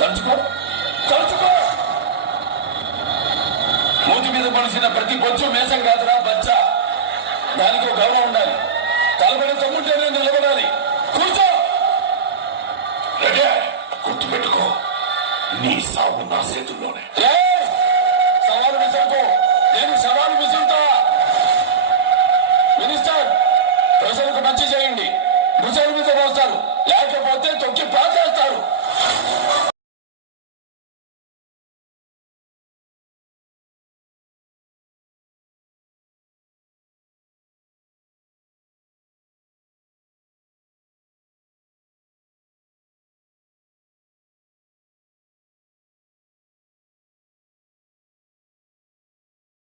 తలుచుకో తలుచుకో. మూతి మీద పడిసిన ప్రతి బొచ్చు మేసం కాదురా బచ్చ. దానికి ఒక గౌరవం ఉండాలి. తలబడి తమ్ముంటేనే నిలబడాలి. కూర్చో. రెడీ, గుర్తుపెట్టుకో, నీ సాగు నా చేతుల్లోనే. సవాలు విసరుకో, నేను సవాలు విసురుతా. మినిస్టర్, ప్రజలకు మంచి చేయండి. భుజాల మీద మోస్తారు, లేకపోతే తొక్కి పాతేస్తారు.